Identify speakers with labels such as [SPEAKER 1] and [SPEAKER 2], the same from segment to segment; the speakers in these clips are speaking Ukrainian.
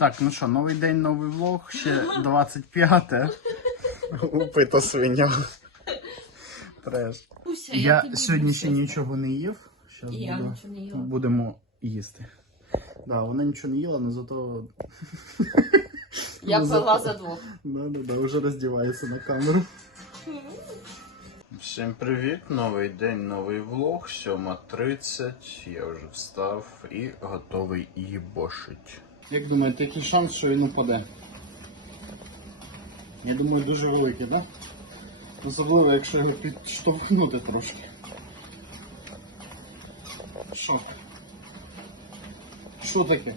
[SPEAKER 1] Так, ну що, новий день, новий влог, ще 25-те. Упита свиня. Треш.
[SPEAKER 2] Уся,
[SPEAKER 1] Я
[SPEAKER 2] тобі
[SPEAKER 1] сьогодні ще нічого не їв.
[SPEAKER 2] І я
[SPEAKER 1] буду-
[SPEAKER 2] нічого не їла.
[SPEAKER 1] будемо їсти. Да, вона нічого не їла, але зато.
[SPEAKER 2] Я
[SPEAKER 1] Ну,
[SPEAKER 2] пила за двох.
[SPEAKER 1] Да, да, да, вже роздівається на камеру. Всім привіт! Новий день, новий влог, 7.30. Я вже встав і готовий їбошить. Як думаєте, який шанс, що він упаде? Я думаю, дуже великий, так? Да? Особливо, якщо його підштовхнути трошки. Що? Що таке?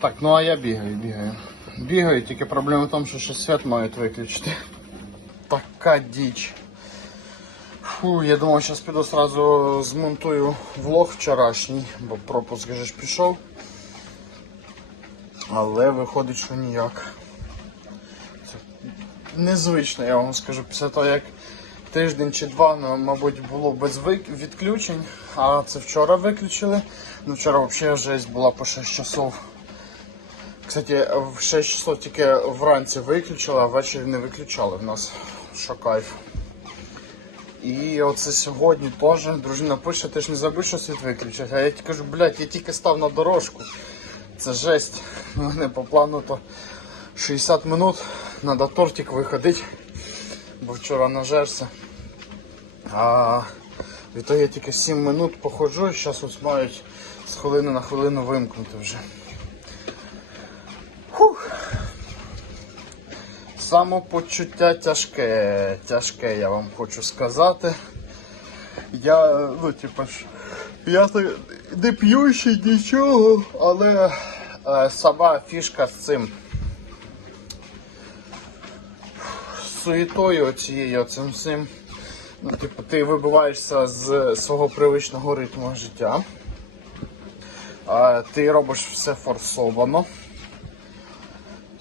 [SPEAKER 1] Так, ну а я бігаю, бігаю. Бігаю, тільки проблема в тому, що ще світ мають виключити. Така діч. Фу, я думав, зараз піду сразу змонтую влог вчорашній, бо пропуск же ж пішов. Але виходить, що ніяк. Це незвично, я вам скажу, після того як тиждень чи два, ну, мабуть, було без відключень, а це вчора виключили. Ну вчора взагалі жесть була по 6 часов. Кстати, в 6 часов тільки вранці виключили, а ввечері не виключали в нас. Що кайф. І оце сьогодні теж дружина пише, ти ж не забудь, що світ виключить. А я ті кажу, блядь, я тільки став на дорожку. Це жесть. У мене по плану то 60 минут, треба тортик виходити, бо вчора нажерся. А від того я тільки 7 минут походжу, зараз ось мають з хвилини на хвилину вимкнути вже. Фух. Самопочуття тяжке, тяжке, я вам хочу сказати. Я, ну, типу я так не п'ю ще нічого, але е, сама фішка з цим. Суєтою цією, цим всім. Ну, типу, ти вибиваєшся з свого привичного ритму життя. Е, ти робиш все форсовано.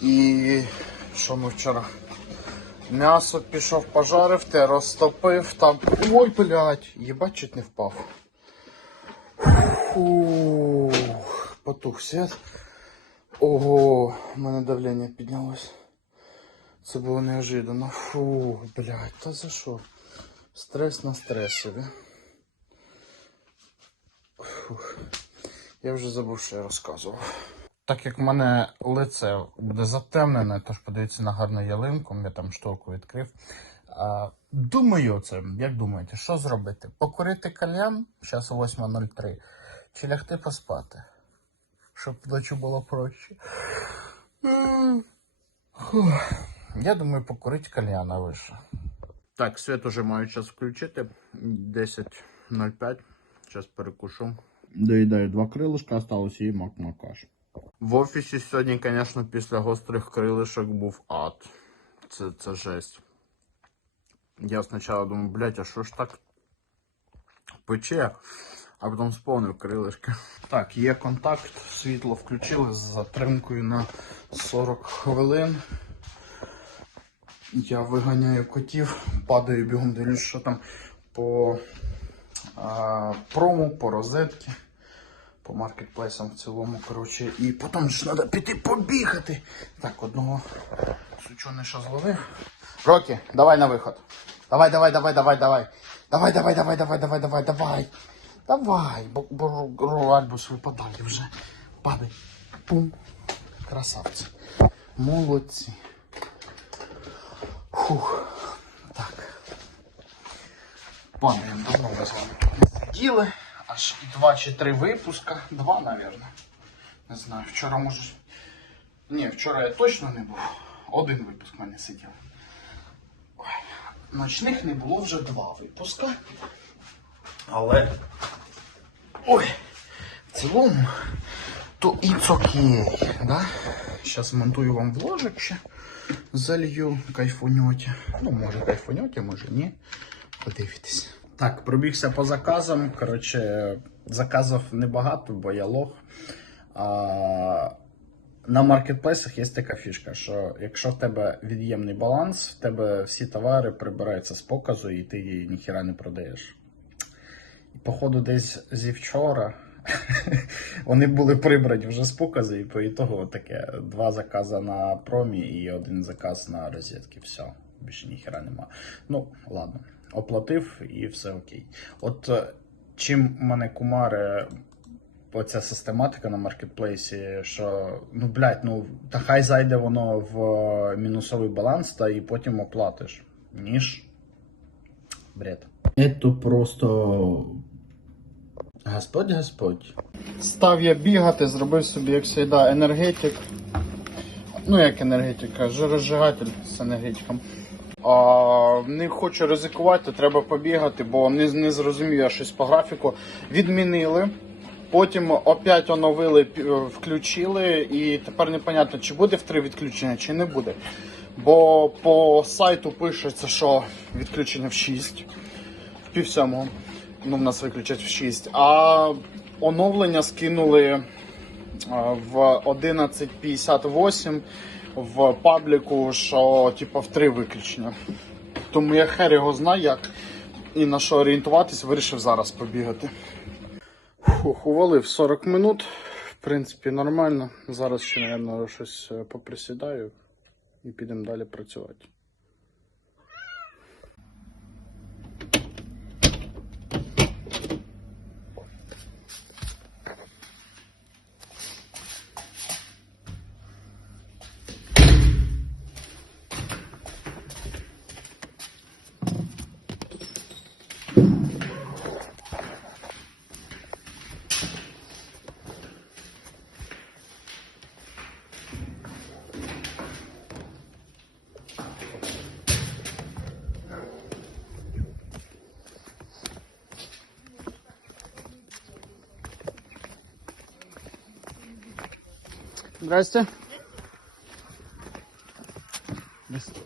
[SPEAKER 1] І що ми вчора? М'ясо пішов, пожарив, те розтопив, там. Ой, блядь, їбать, чуть не впав. Фух, потух світ. Ого, у мене давлення піднялось. Це було неожиданно. Фу, блядь, та за що? Стрес на стресові. Фух. Я вже забув, що я розказував. Так як в мене лице буде затемнене, тож подивіться на гарну ялинку, я там шторку відкрив. А, думаю, це, як думаєте, що зробити? Покурити кальян, зараз 8.03, чи лягти поспати? Щоб ночі було проще. Фух. Я думаю, покурити кальяна вище. Так, світ уже маю час включити. 10.05. Зараз перекушу. Доїдаю два крилишка, осталось і мак макаш. В офісі сьогодні, звісно, після гострих крилишок був ад. Це, це жесть. Я спочатку думаю, блядь, а що ж так пече, а потім сповнив крилишки. Так, є контакт, світло включили з затримкою на 40 хвилин. Я виганяю котів, падаю бігом дивлюсь, що там по а, прому, по розетки по маркетплейсам в цілому, коротше, і потім ж треба піти побігати. Так, одного сучониша зловив. Рокі, давай на виход. Давай, давай, давай, давай, давай. Давай, давай, давай, давай, давай, давай, давай. Давай, бо, бо альбус випадає вже. Падай. Пум. Красавці. Молодці. Фух. Так. Падаємо, давно ми з вами сиділи. Аж два чи три випуска. Два, напевно. Не знаю. Вчора може. Ні, вчора я точно не був. Один випуск в мене сидів. Ночних не було вже два випуска. Але. Ой! В цілому. То it's okay, да? Зараз монтую вам вложик ще. Залью кайфуньоті. Ну, може кайфуньоті, може ні. Подивитесь. Так, пробігся по заказам. Коротше, заказів небагато, бо я лох. А, на маркетплейсах є така фішка, що якщо в тебе від'ємний баланс, в тебе всі товари прибираються з показу і ти її ніхіра не продаєш. І походу десь зі вчора Вони були прибрані вже з показу, і по ітогу таке два закази на промі і один заказ на розетки. Все, більше ніхера нема. Ну, ладно, оплатив і все окей. От е, чим мене кумари. Оця систематика на маркетплейсі, що ну блядь, ну та хай зайде воно в мінусовий баланс, та і потім оплатиш. Ніж. Бред. Это просто. Господь Господь. Став я бігати, зробив собі, як завжди, енергетик. Ну, як енергетика, жирозжигатель з енергетиком. А, не хочу ризикувати, треба побігати, бо не, не зрозумів я щось по графіку. Відмінили. Потім опять оновили, включили, і тепер непонятно, чи буде в три відключення, чи не буде. Бо по сайту пишеться, що відключення в 6, в пів сьомого. Ну, в нас виключать в 6. А оновлення скинули в 11.58 в пабліку, що типу, в три виключення. Тому я хер його знаю, як і на що орієнтуватись, вирішив зараз побігати. Фух, увалив 40 минут. В принципі, нормально. Зараз ще, мабуть, щось е, поприсідаю і підемо далі працювати. Здрасте. Здрасте.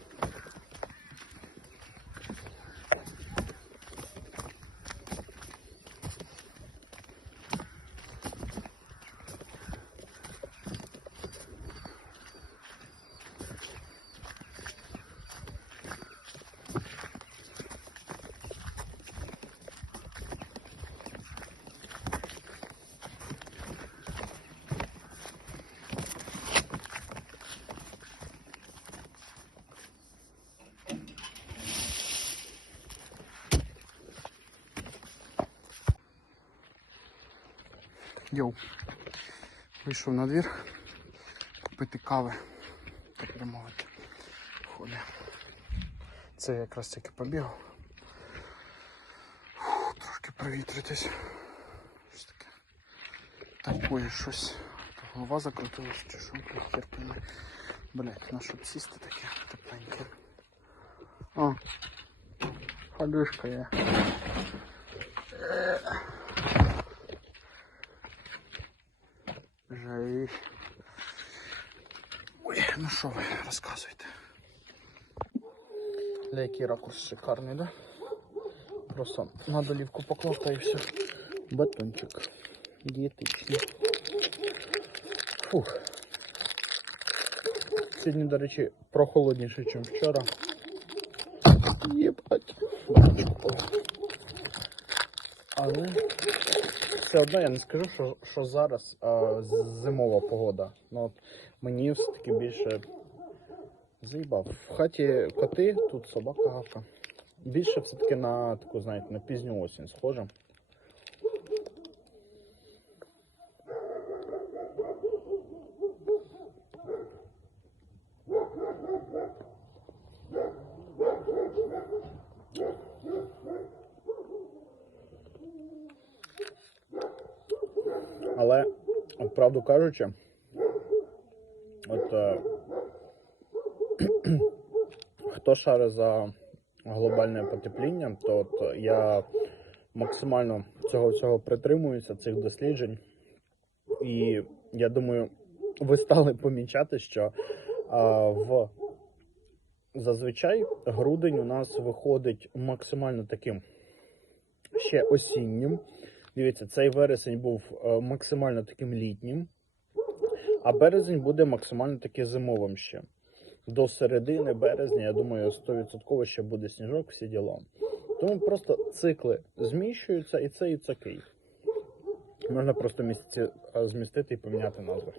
[SPEAKER 1] Йоу. Вийшов на двір попити кави, так би мовити. в холі. Це я якраз тільки побігав. Фу, Трошки провітритись. Щось таке. Такое щось. Голова закрутилась чи що, хер. Блять, на що сісти таке тепленьке. О, подушка є. Жесть. Ой, ну що ви, розказуйте. Ля, який ракурс шикарний, да? Просто на долівку поклав та і все. Батончик. Дієтичний. Фух. Сьогодні, до речі, прохолодніше, ніж вчора. Єбать. Але все одно я не скажу, що, що зараз а, зимова погода. Ну, от мені все-таки більше заїбав. В хаті коти, тут собака гавка. Більше все-таки на таку, знаєте, на пізню осінь схоже. Але, правду кажучи, от е, хто шарить за глобальне потепління, то от я максимально цього всього притримуюся, цих досліджень. І я думаю, ви стали помічати, що а, в зазвичай грудень у нас виходить максимально таким ще осіннім. Дивіться, цей вересень був е, максимально таким літнім, а березень буде максимально таки зимовим ще. До середини березня, я думаю, 100% ще буде сніжок, всі діла. Тому просто цикли зміщуються, і це і це Київ. Можна просто місці змістити і поміняти назви.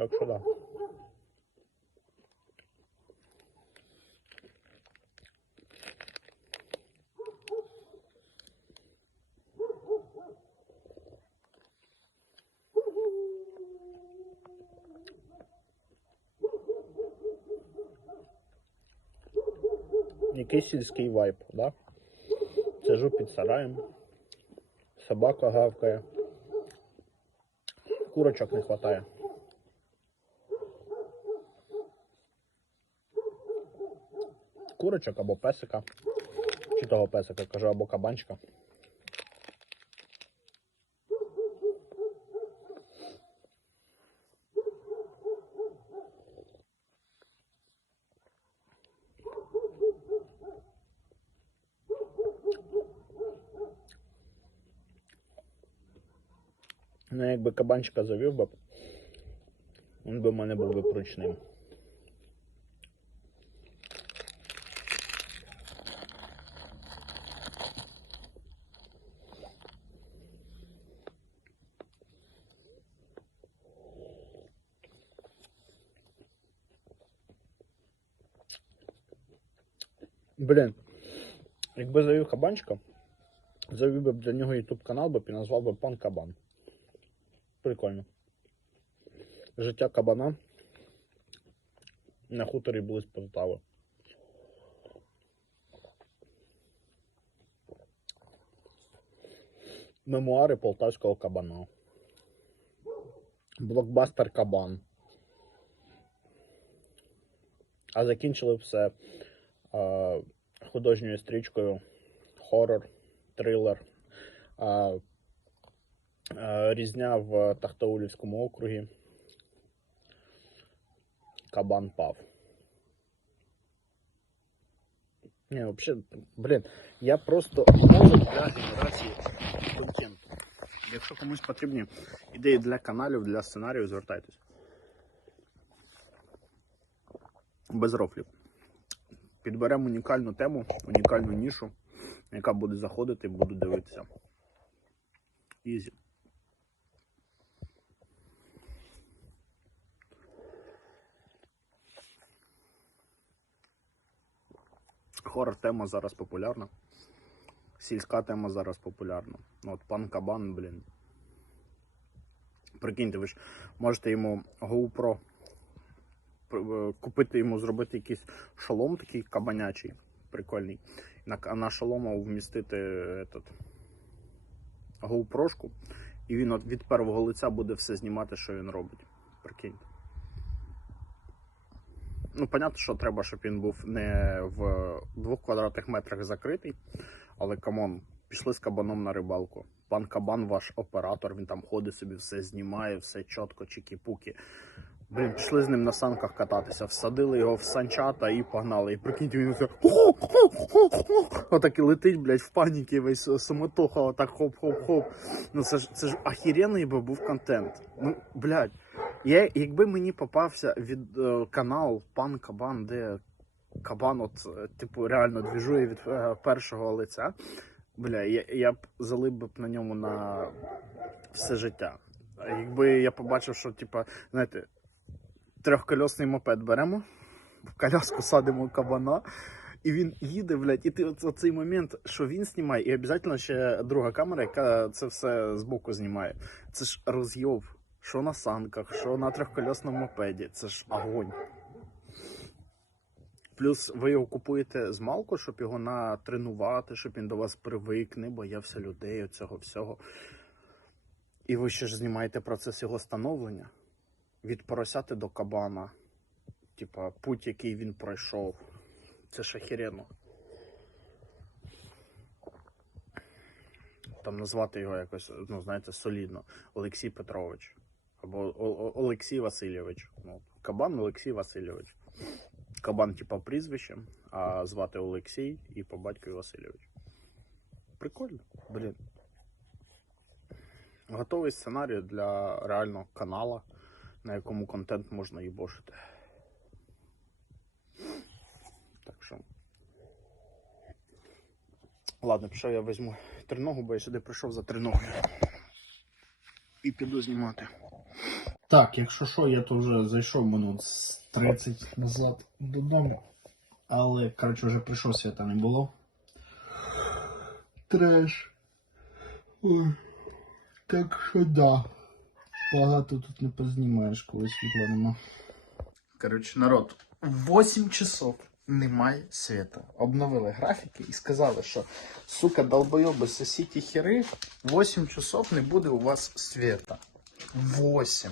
[SPEAKER 1] Так що да. Якийсь сільський вайб, да? Сижу під сараєм, собака гавкає, курочок не вистачає. Курочок або песика. Чи того песика, кажу, або кабанчика. Якби кабанчика завів би, він би в мене був би прочним. Блін, якби завів кабанчика, завів би для нього YouTube канал би і назвав би Пан Кабан. Прикольно. Життя кабана на хуторі близь Полтави. Мемуари полтавського кабана. Блокбастер Кабан. А закінчили все е, художньою стрічкою хорор, трилер. Е, Різня в Тахтаулівському округі. Кабан пав. Ні, взагалі, блін, я просто мозок для генерації контенту. Якщо комусь потрібні ідеї для каналів, для сценарію, звертайтесь. Без рофлів. Підберемо унікальну тему, унікальну нішу, яка буде заходити, буду дивитися. Ізі. Хоррор тема зараз популярна. Сільська тема зараз популярна. Ну, От пан Кабан, блін. Прикиньте, ви ж можете йому GoPro е, купити йому, зробити якийсь шолом такий кабанячий, прикольний. На, на шолома вмістити этот, GoPro-шку, і він от від первого лиця буде все знімати, що він робить. Прикиньте. Ну, понятно, що треба, щоб він був не в двох квадратних метрах закритий, але камон, пішли з кабаном на рибалку. Пан Кабан, ваш оператор, він там ходить собі, все знімає, все чітко, чікі-пуки. Блін, пішли з ним на санках кататися, всадили його в санчата і погнали. І прикиньте, він все отак і летить, блядь, в паніки весь суматоха, отак хоп-хоп-хоп. Ну це ж це ж ахіренний би був контент. Ну, блядь. Я, якби мені попався від е, канал Пан Кабан, де Кабан, от, е, типу, реально двіжує від е, першого лиця, бля, я, я б залив на ньому на все життя. Якби я побачив, що, типа, знаєте, трьохкольосний мопед беремо, в коляску садимо кабана. І він їде, блядь, і ти оцей момент, що він знімає, і обов'язково ще друга камера, яка це все збоку знімає. Це ж розйов. Що на санках, що на трьохкольосному мопеді. Це ж огонь. Плюс ви його купуєте з малку, щоб його натренувати, щоб він до вас привик, не боявся людей, оцього всього. І ви ще ж знімаєте процес його становлення. Від поросяти до кабана. Типа, путь, який він пройшов. Це ж охеренно. Там назвати його якось, ну, знаєте, солідно. Олексій Петрович. Або Олексій Васильович. Ну, Кабан Олексій Васильович. Кабан, типа, прізвище, а звати Олексій і по батькові Васильович. Прикольно, блін. Готовий сценарій для реального канала, на якому контент можна їбошити. Так що. Ладно, пішов я візьму триногу, бо я сюди прийшов за триногою. І піду знімати. Так, якщо що, я то вже зайшов минут з 30 назад додому. Але, коротше, вже прийшов свята не було. Треш. Ой. Так що да. Багато тут не познімаєш, коли світла нема. Коротше, народ, 8 часов немає світа. Обновили графіки і сказали, що сука, долбойоби, сосіть хери, 8 часов не буде у вас світа. 8.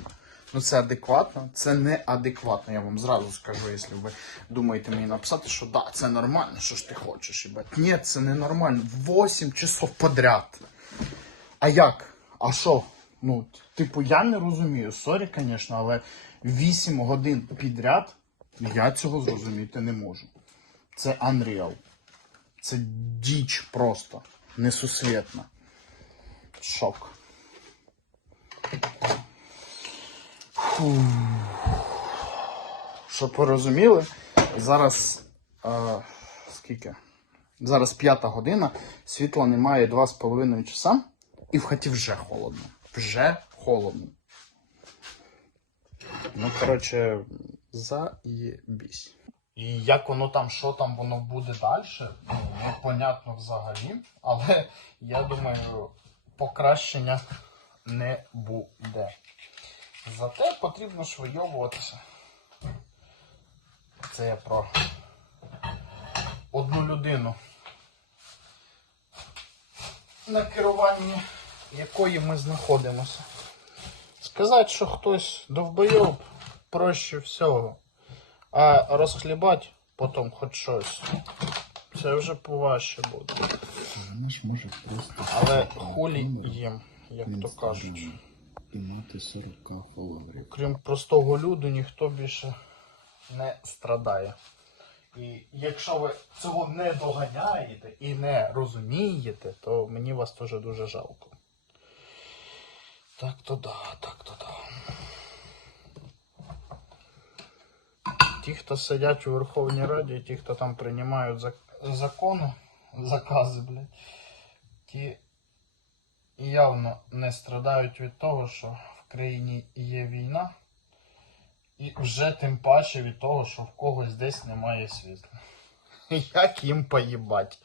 [SPEAKER 1] Ну це адекватно, це неадекватно, я вам зразу скажу, якщо ви думаєте мені написати, що да, це нормально, що ж ти хочеш, їбать. Ні, це не нормально. 8 часов подряд. А як? А що? Ну, типу, я не розумію. Сорі, звісно, але 8 годин підряд я цього зрозуміти не можу. Це unreal. Це діч просто. Несусвітна. Шок. Щоб ви розуміли, зараз е, скільки? Зараз п'ята година, світла немає 2,5 часа, і в хаті вже холодно. Вже холодно. Ну, коротше, заєбісь. І як воно там, що там воно буде далі, ну, непонятно взагалі. Але я думаю, покращення не буде. Зате потрібно ж. Це я про одну людину, на керуванні якої ми знаходимося. Сказати, що хтось довбойоб проще всього. А розхлібати потім хоч щось. Це вже поважче буде. Але хулі їм, як то кажуть.
[SPEAKER 3] І мати 40 фоловерів.
[SPEAKER 1] Крім простого люду, ніхто більше не страдає. І якщо ви цього не доганяєте і не розумієте, то мені вас теж дуже жалко. Так то да, так то да. Ті, хто сидять у Верховній Раді, ті, хто там приймають закони, закази, блядь, ті явно не страдають від того, що в країні є війна, і вже тим паче від того, що в когось десь немає світла. Як їм поїбать.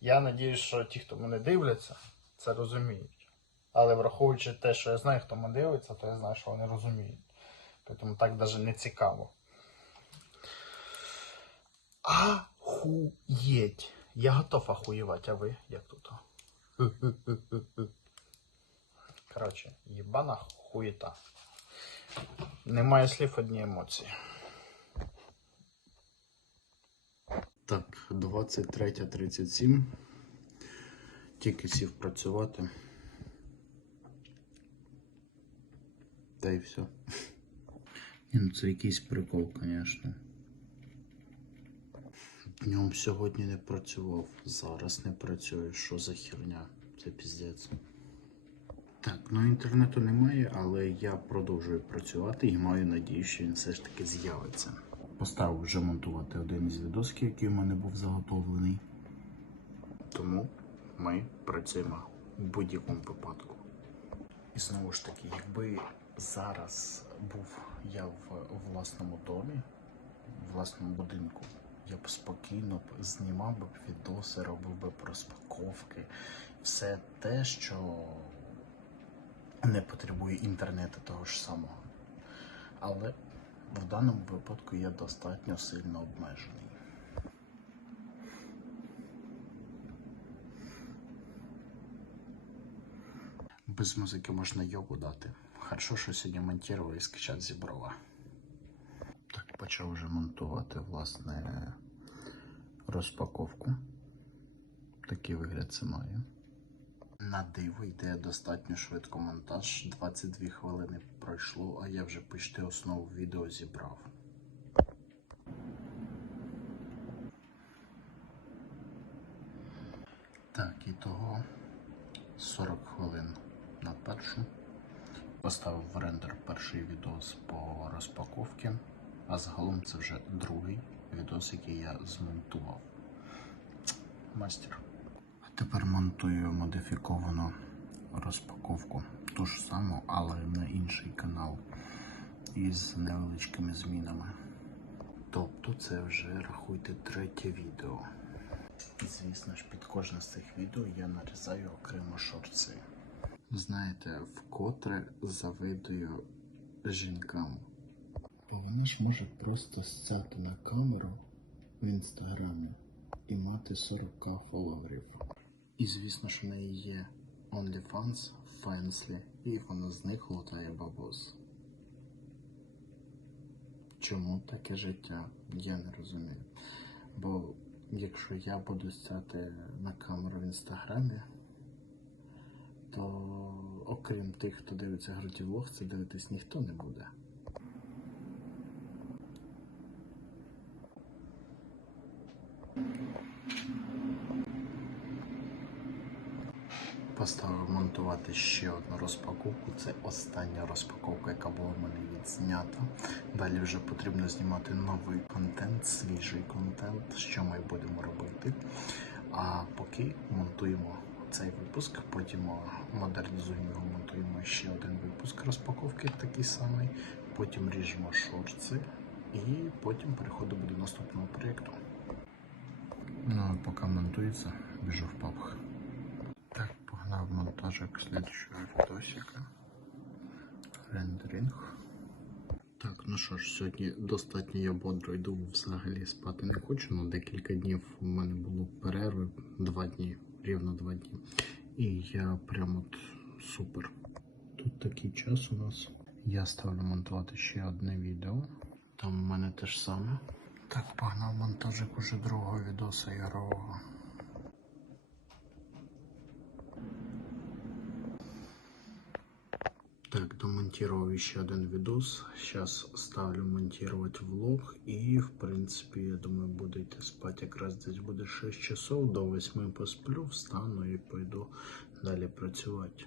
[SPEAKER 1] Я надіюсь, що ті, хто мене дивляться, це розуміють. Але враховуючи те, що я знаю, хто мене дивиться, то я знаю, що вони розуміють. Тому так навіть не цікаво. Ахуєть. Я готов ахуєвати, а ви як тут? Коротше, єбана хуєта. Немає слів одні емоції. Так, 23.37. Тільки сів працювати. Та й все. Ну це якийсь прикол, звісно. Днем сьогодні не працював, зараз не працюю. Що за херня? Це піздець. Так, ну інтернету немає, але я продовжую працювати і маю надію, що він все ж таки з'явиться. Поставив вже монтувати один із відосків, який в мене був заготовлений. Тому ми працюємо в будь-якому випадку. І знову ж таки, якби зараз був я в власному домі, в власному будинку, я б спокійно б знімав би відоси, робив би розпаковки, все те, що не потребує інтернету того ж самого. Але в даному випадку я достатньо сильно обмежений. Без музики можна йогу дати. Хорошо, що сьогодні монтував і скачав зіброва. Почав вже монтувати власне розпаковку. Такий вигляд це має. На диво йде достатньо швидко монтаж. 22 хвилини пройшло, а я вже почти основу відео зібрав. Так, і того 40 хвилин на першу. Поставив в рендер перший відос по розпаковці, а загалом це вже другий відос, який я змонтував. Мастер. А тепер монтую модифіковану розпаковку. Ту ж саму, але на інший канал із невеличкими змінами. Тобто це вже рахуйте третє відео. Звісно ж, під кожне з цих відео я нарізаю окремо шорти. Знаєте, вкотре завидую жінкам.
[SPEAKER 3] Бо вони ж можуть просто стяти на камеру в інстаграмі і мати 40к фоловерів.
[SPEAKER 1] І звісно ж в неї є OnlyFans, Fansly, і вона з них лутає бабос. Чому таке життя? Я не розумію. Бо якщо я буду стяти на камеру в інстаграмі, то окрім тих, хто дивиться грудівлог, це дивитись ніхто не буде. Поставив монтувати ще одну розпаковку. Це остання розпаковка, яка була в мене відзнята. Далі вже потрібно знімати новий контент, свіжий контент, що ми будемо робити. А поки монтуємо цей випуск, потім модернізуємо його, монтуємо ще один випуск розпаковки, такий самий. Потім ріжемо шорти і потім переходимо до наступного проєкту. Ну а поки монтується, біжу в папах. Погнав монтажик слідчого відосика. Рендеринг. Так, ну що ж, сьогодні достатньо я бодро йду, взагалі спати не хочу. Ну, декілька днів у мене було перерви, два дні, рівно два дні. І я прям от супер. Тут такий час у нас. Я ставлю монтувати ще одне відео. Там у мене те ж саме. Так, погнав монтажик уже другого відоса ярового. Так, домонтировал еще один видос. Сейчас ставлю монтировать влог. И, в принципе, я думаю, буду спать. спати. Якраз десь буде 6 часов, до 8 посплю, встану і пойду далі працювати.